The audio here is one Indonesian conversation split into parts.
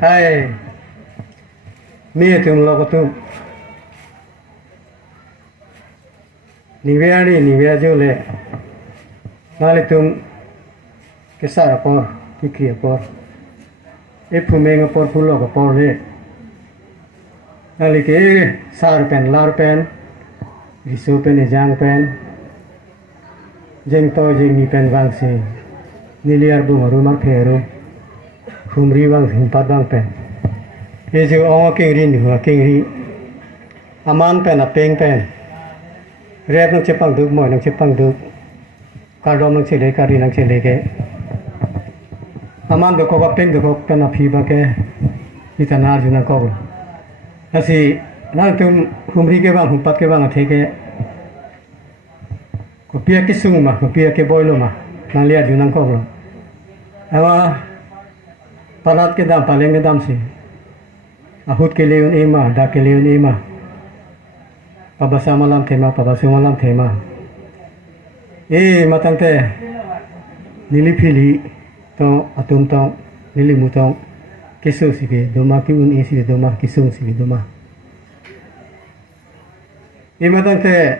hai mi tum lo ko tum nivea jo le nale tum ke sara por ki kriya por e phumenga por phulo ko por le nale ke sar pen lar pen risu pen jang pen jeng to jeng ni pen wang se niliar bu maru mak pheru khumri wang himpat wang pen e jo ong king ri ni wa king ri aman pen a peng pen red nang chepang duk moi nang chepang duk kadom nang chele kari nang chele ke aman do ko peng do ko pen a phi ba ke itanar ju nang ko asi nang tum khumri ke bang humpat ke bang a the ke ko pia ke sung ma ko pia ke boilo ma nang lia ju nang ko lo awa palat ke dam paleng ke dam si ahut ke leun ema da ke leun ema pabasa malam tema pabasu malam tema matang te nili pili to atum to nili mutong kesu sibe doma ki un isi doma kisung sibe doma matang te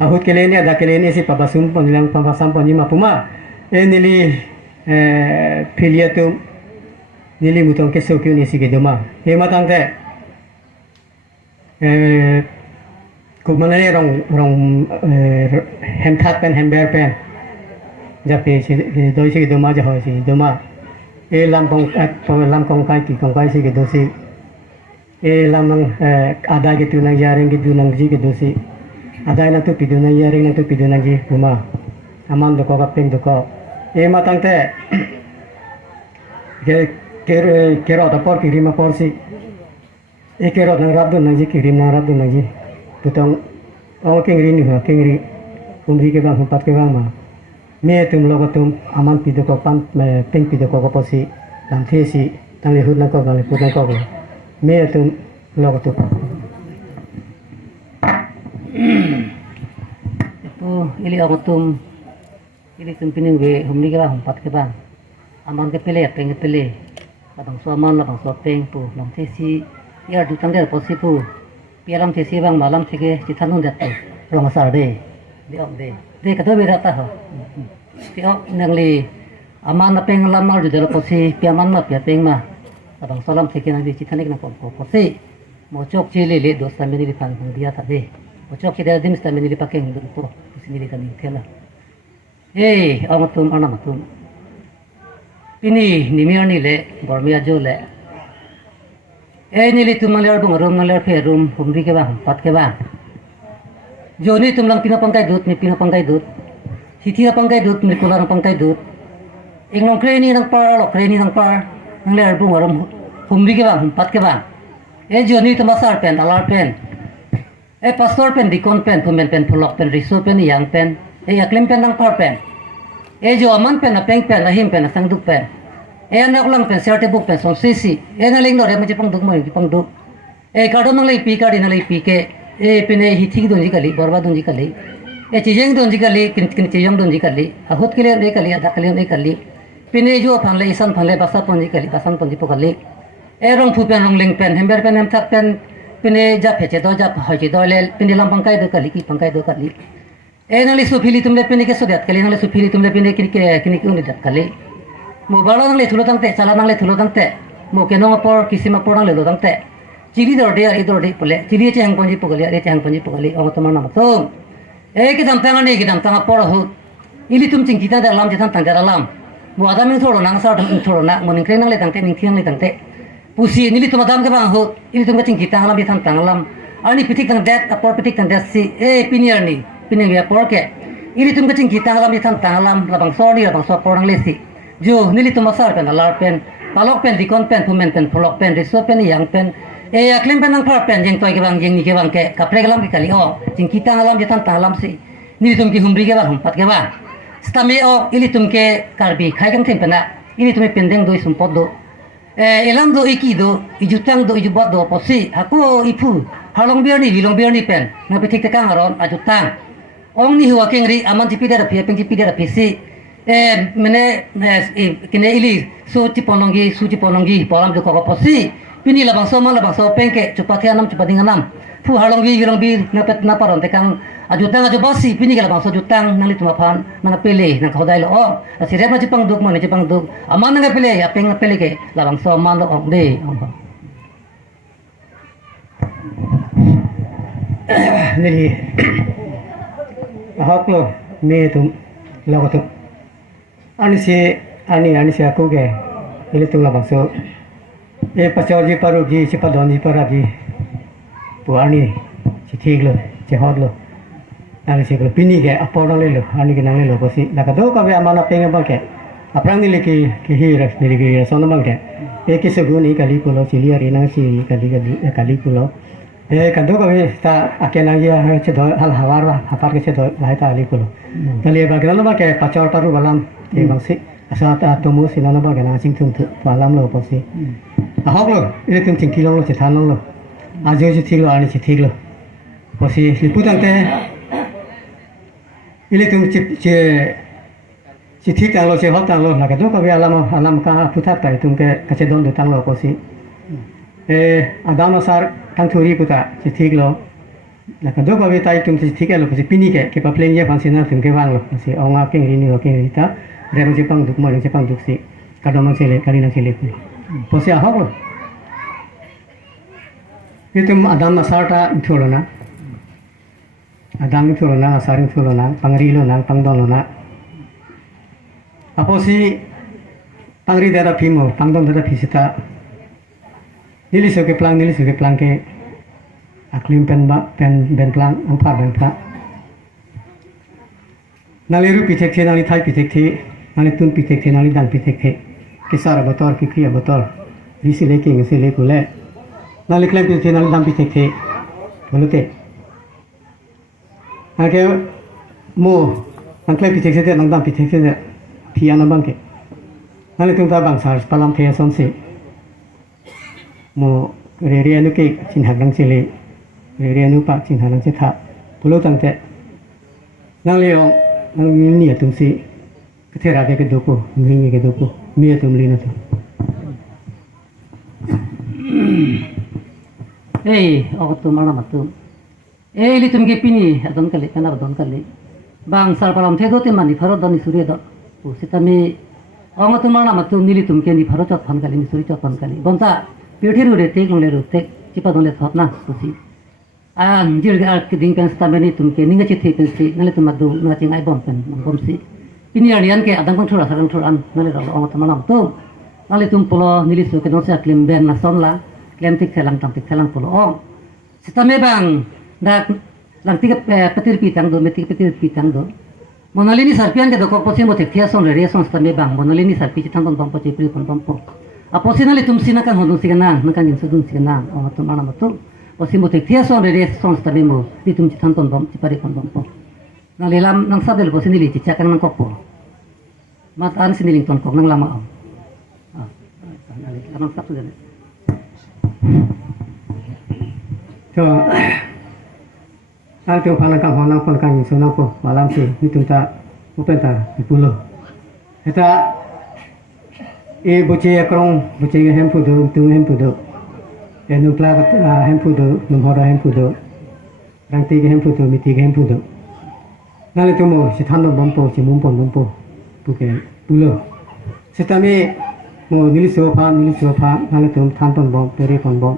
ahut ke leun da ke leun isi pabasum ponilang pabasam ponima puma nili piliatum nili mutong kesu ki un isi ke doma matang te cục mà này rong hem thắt pen hem bear pen giờ thì đôi khi đôi má giờ hỏi thì đôi má làm công cái kỳ công cái gì cái đôi khi làm năng ada cái tu năng jaring cái tu năng gì cái đôi khi ada năng tu pidu năng jaring năng tu pidu năng gì cuma aman do ko kapeng do ko mà tăng te cái đó por kirim por si kerot nang rabdu nang ji kirim nang rabdu nang ji tutong kengri ni ha kengri kumri ke bang humpat ke bang ma me tum lo ko tum aman pido ko pan peng pido ko posi dam the si tang le hut nang ko bang le put nang ko me tum lo ko tum itu ili ako tum pining we humri ke bang humpat ke bang aman ke pele peng ke pele labang so aman labang so peng pu dam the si ya du tang der posi pu pialam tesi bang malam sike citanun datto rong asar de de kado be rata ho pio nangli aman na peng lam mal de posi piaman ma pia peng ma abang salam sike nang di citanik na ko posi mocok chile le dos tamini di pang dia ta de mocok kida dim tamini di pakeng du po sini di kami kela amatum anamatum ini nimiar ni le gormia jo le nili tum malar bung rom malar phe rum humri ke bang pat ke bang joni tum lang pina pangkai dut mi pina pangkai dut hitia pangkai dut mi kular pangkai dut inglong kreni nang par lo kreni nang par nang ler bung rom humri ke bang pat ke bang joni tum masar pen alar pen pastor pen dikon pen pumen pen pulok pen riso pen yang pen aklim pen nang par pen jo aman pen apeng pen ahim pen sang duk pen anak ulang pen serte book pen son sisi naling do re mo jipang duk mo jipang duk kado nang lay pi kadi nang lay pi ke pine hithi donji kali borba donji kali chijeng donji kali kin chijeng donji kali ahut kile le kali ada kali le kali pine jo phanle isan phanle basa ponji kali basan ponji po kali rong phu pen rong ling pen hember pen hem thak pen pine ja pheche do ja hoji do le pine lam pangkai do kali ki pangkai do kali nang li su phili tumle pine ke so dat kali nang li su phili tumle pine kini ki uni dat kali mo balo nang le thulo tang te chala nang le thulo tang te mo ke no por kisima por nang le do tang te chili dor de idor de pole chili chang ponji pogale are chang ponji pogale ong to mana to ke dam tang ne ke dam tang por ho ili tum ching kita da lam je tang tang da lam mo adam ning thoro nang sa dam thoro na mo ning kreng nang le tang te ning thiang le tang te pusi nili tum adam ke bang ho ili tum ching kita lam je tang lam ani pitik tang dat apor pitik tang dat si pinier ni pining ya por ke ili tum ching kita lam je tang lam labang sorry labang so por nang le si jo nili tum masar pen alar pen palok pen dikon pen pumen pen pulok pen riso pen yang pen aklim pen nang par pen jeng toy ke bang jeng ni ke bang ke kapre ke lam ke kali jeng kita ngalam je tang lam si nili tum ki humri ke bang humpat ke bang stami ili tum ke karbi khai kam them pena ili tum pendeng doi sumpot do elam do iki do ijutang do ijubot do posi aku ipu halong biar ni pen ngapi tik tekang aron ajutang ong ni huwa kengri aman tipi dara pia peng tipi dara pisi Mene kene ili suci pononggi polam tu koko posi pini labang so mal labang so pengke cepat anam cepat anam fu halong bi napet naparon tekang ajutang aju basi pini labang so jutang nali tumapan nang pele nang khodai lo oh sirep na cipang duk mana cipang duk aman nang pele ya peng pele ke labang so mal lo ok de Jadi ahok lo me tu lago tu ani si aku ke ini tu labang so pasal ji paru ji si padoni para ji puani si thik lo si hot lo ani si ko pini ke apora le lo ani ke nang le lo ko si la ka do ka be amana penga ba ke aprang ni le ki hi ra ni le ki so no ba ke ke se gu ni kali ko lo si li ari na si kali ko lo kadang kami ta akan lagi cedok hal hawar apa ke cedok lahir ta ali kulo. Kali bagaimana pakai pacor paru balam bangsi asal temu sinana bagaimana sing tum balam lo pasti. Ahok lo ini tum sing kilo lo cetan lo. Ajo je thilo ani je thilo. Pasti liputang teh ini tum je thik tang lo je hot tang lo. Kadang kami alam ka putat ta tum ke kecedon tang lo pasti. Adama sar tang thuri puta si thik lo la ka do ka ve tai tum si thik lo si pini ke pa pleng ye phang sin na tum ke wang lo si onga keng ri ni lo keng ri ta rem si pang duk mo si pang duk si ka do mang se le kali na se le ku po si a hok lo itum adama sar ta tholo na adang tholo na sar tholo na pangri lo na pangdon lo na apo si pangri da phimo pangdon da phisita nili suke plang ke aklim pen plang angpar ben plang nali ru pitek the nali thai pitek the nali tun pitek the nali dang pitek the kisara bator ki kriya bator risi leke ngese le kule nali klem pitek the nali dang pitek the bolute ake mo nang klem pitek the nang dang pitek the piana bangke nali tun ta bang sar palam the son se mo re anu ke chin hang chile re anu pa chin hang che tha pulo tang te nang le ong nang ni tum si ke thera ke dopo ni ke dopo ni tum li na to ok tu mana matu li tum ke pini adon kali kana adon kali bang sar palam the do te mani pharo doni suri do usitami ong tu mana matu nili tum ke ni pharo chot phan kali ni suri chot phan kali bonta Piutir udah tek long leru tek cipa dong le thot na susi jil ga ke ding kan sta beni tum ke ninga chi thik si nale tum adu na ching ai bom pen bom si ini alian ke adang kon thura sarang thuran nale ro ong ta manam tu nale tum polo nili su ke non sa klim ben na son la klem tik thelang tam tik thelang polo ong sita me bang dak lang tik petir pitang do metik petir pitang do monolini sarpian ke do ko posi mo tek thia son re son sta me bang monolini sarpi chi thang bom po chi pri kon bom po aposina le tum sina kan hodun sigana nakan yin sudun sigana o tum ana matu posimo tek thia son re son sta bemo di tum chi thanton bom chi pare kon bom po na le lam nang sabel posini li chi chakan nang kokpo mat an siniling ton kok nang lama na le lam sap su to ang tu phana ka phana kon kan yin sunang po malam si ni tum ta upenta pulo eta buce krong buce hem pudo tu hem pudo nu pla hem pudo num hora hem pudo rang ti hem pudo mi ti hem pudo nale tu mo si thando bompo si mum pon bompo buke pulo setame mo nili sofa nale tu than pon bom peri pon bom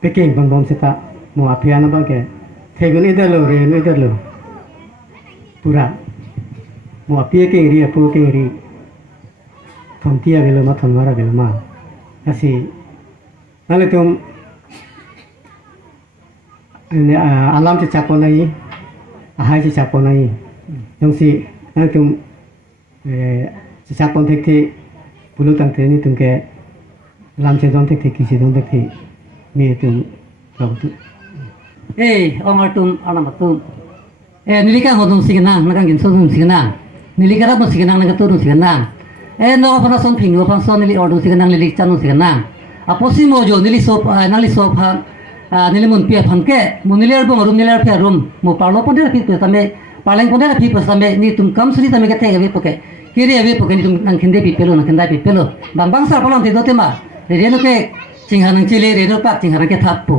peking pon bom seta mo apiana ba ke thegun idalo re no idalo pura mo apie ke ri apo ke ri thom tia gelo ma thon mara gelo ma asi nale tum alam che chapo nai ahai che chapo nai yong si nale tum che chapo thek thi pulu tang the ni tum ke lam che don thek thi ki che don thek thi mi tum ka tu ongar tum ana matum nilika hodun sigana nakan gin sodun sigana nilika ra sigana nakan tu sigana no phana son phing no phana son nili ordu sigana nili chanu sigana aposimo jo nili sop nali sop nili mun pia phanke muniler bong rum niler pia rum mo parlo poder pi tame paling pun ada people sampai ni tum kam suri sampai kete gawe poke kiri gawe poke ni tum nang khinde pipelo nang khindai pipelo bang sar palam te do tema reno ke cinghanang cile reno pak cinghanang ke thappo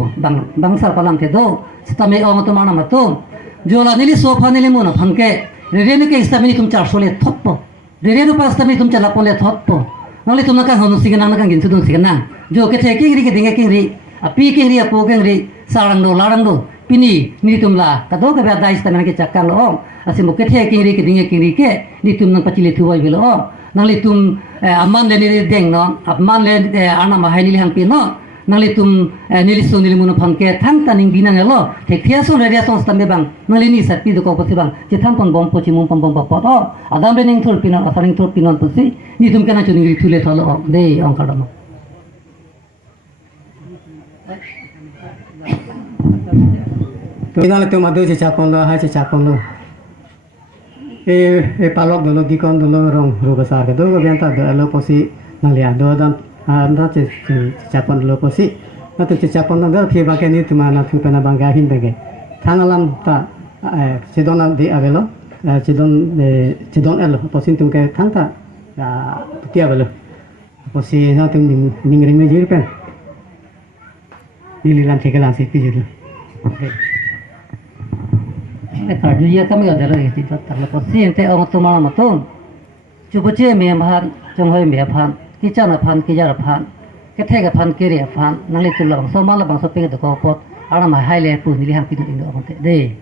bang sar palam te do stame ong to mana matum jola nili sofa nili mona phanke reno ke stame ni tum 400 le thoppo reno pas stame tum chala pole thoppo nali tum nakang honu sigenang nakang ginsu dun sigenang jo ke the ki ri ke dinge ki ri api ki ri apo ke ri sarang do larang do pini ni tumla kado ke bada istana ke cakal om asim ke the ki ri ke dinge ki ri ke ni tum nang pachile thuai bilo om nali tum amman le ni deng no amman le ana ma haini hang pi no nali tum nili so nili mun phangke thang taning binang lo the khia so re so stambe bang nali ni sat pi do ko posi bang che thang pon bom pochi mum pom bom pa to adam re ning thur pinon asaring thur pinon posi ni tum kana chuni ri thule thalo om dei ong kadam to inal to madu che chapon lo ha che chapon lo e palok dolo dikon dolo rong ro besar ke do go bianta do lo posi nalia do dan anda che chapon dolo posi na to che chapon do phi ba ke ni tuma na thu pena bang ga hin de ge thangalam ta chedona de avelo chedon elo posin tum ke thanta ti avelo posi na tum ning ring me jir pen ililan thekelan se pi jir karju ya kami ada lagi tidak terlepas sih ente orang tu malam tu cuba je memang jangan memang kita nak pan kita nak pan kita ke pan kiri pan nanti tu lang so malam bang so pengen tu kau pot orang mah high level ni lihat pintu ini orang tu deh